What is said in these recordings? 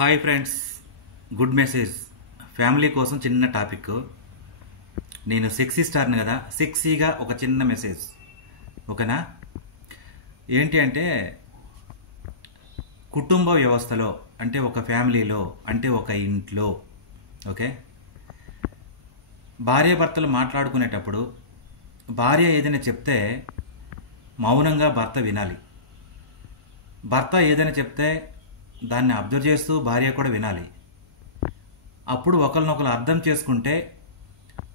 Hi friends, good message. Family కోసం చిన్న topic. నేను సెక్సీ స్టార్ని కదా, సెక్సీగా ఒక చిన్న మెసేజ్, ఓకేనా? ఏంటి అంటే, కుటుంబ వ్యవస్థలో అంటే ఒక ఫ్యామిలీలో అంటే ఒక ఇంట్లో, ఓకే, భార్యాభర్తలు మాట్లాడుకునేటప్పుడు భార్య ఏదైనా చెప్తే మౌనంగా భర్త వినాలి. భర్త ఏదైనా చెప్తే దాన్ని అబ్జర్వ్ చేస్తూ భార్య కూడా వినాలి. అప్పుడు ఒకరినొకరు అర్థం చేసుకుంటే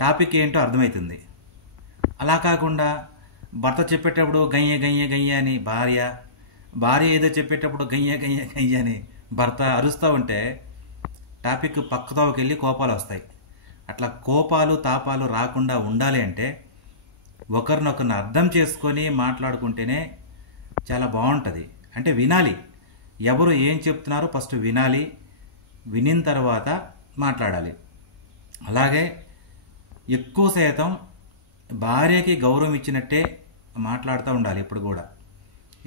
టాపిక్ ఏంటో అర్థమవుతుంది. అలా కాకుండా భర్త చెప్పేటప్పుడు గయ్య గయ్య గయ్య అని భార్య ఏదో చెప్పేటప్పుడు గయ్య గయ్య గయ్య అని భర్త అరుస్తూ ఉంటే టాపిక్ పక్కతోకి వెళ్ళి కోపాలు వస్తాయి. అట్లా కోపాలు తాపాలు రాకుండా ఉండాలి అంటే ఒకరినొకరిని అర్థం చేసుకొని మాట్లాడుకుంటేనే చాలా బాగుంటుంది. అంటే వినాలి, ఎవరు ఏం చెప్తున్నారో ఫస్ట్ వినాలి, వినిన తర్వాత మాట్లాడాలి. అలాగే ఎక్కువ శాతం భార్యకి గౌరవం ఇచ్చినట్టే మాట్లాడుతూ ఉండాలి ఇప్పుడు కూడా.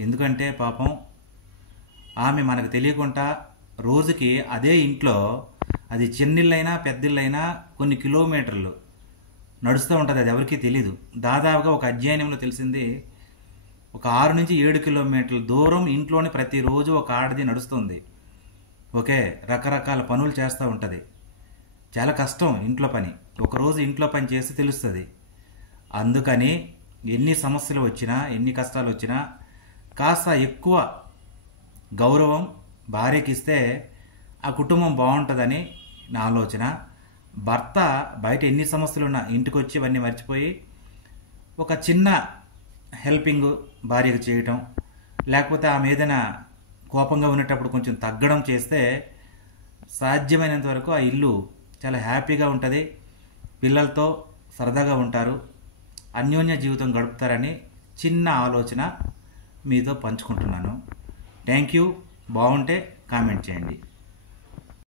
ఎందుకంటే పాపం ఆమె మనకు తెలియకుండా రోజుకి అదే ఇంట్లో, అది చిన్నిళ్ళైనా పెద్దిళ్ళైనా కొన్ని కిలోమీటర్లు నడుస్తూ ఉంటుంది. అది ఎవరికీ తెలీదు. దాదాపుగా ఒక అధ్యయనంలో తెలిసింది, ఒక 6 నుంచి 7 కిలోమీటర్ల దూరం ఇంట్లోనే ప్రతిరోజు ఒక ఆడది నడుస్తుంది. ఓకే, రకరకాల పనులు చేస్తూ ఉంటుంది. చాలా కష్టం ఇంట్లో పని. ఒకరోజు ఇంట్లో పని చేస్తే తెలుస్తుంది. అందుకని ఎన్ని సమస్యలు వచ్చినా, ఎన్ని కష్టాలు వచ్చినా కాస్త ఎక్కువ గౌరవం భార్యకి ఇస్తే ఆ కుటుంబం బాగుంటుందని నా ఆలోచన. భర్త బయట ఎన్ని సమస్యలు ఉన్నా ఇంటికి వచ్చి ఇవన్నీ మర్చిపోయి ఒక చిన్న హెల్పింగ్ భార్యకు చేయటం, లేకపోతే ఆమె ఏదైనా కోపంగా ఉన్నప్పుడు కొంచెం తగ్గడం చేస్తే సాధ్యమైనంత వరకు ఆ ఇల్లు చాలా హ్యాపీగా ఉంటుంది. పిల్లలతో సరదాగా ఉంటారు, అన్యోన్య జీవితం గడుపుతారని చిన్న ఆలోచన మీతో పంచుకుంటున్నాను. Thank you. బాగుంటే కామెంట్ చేయండి.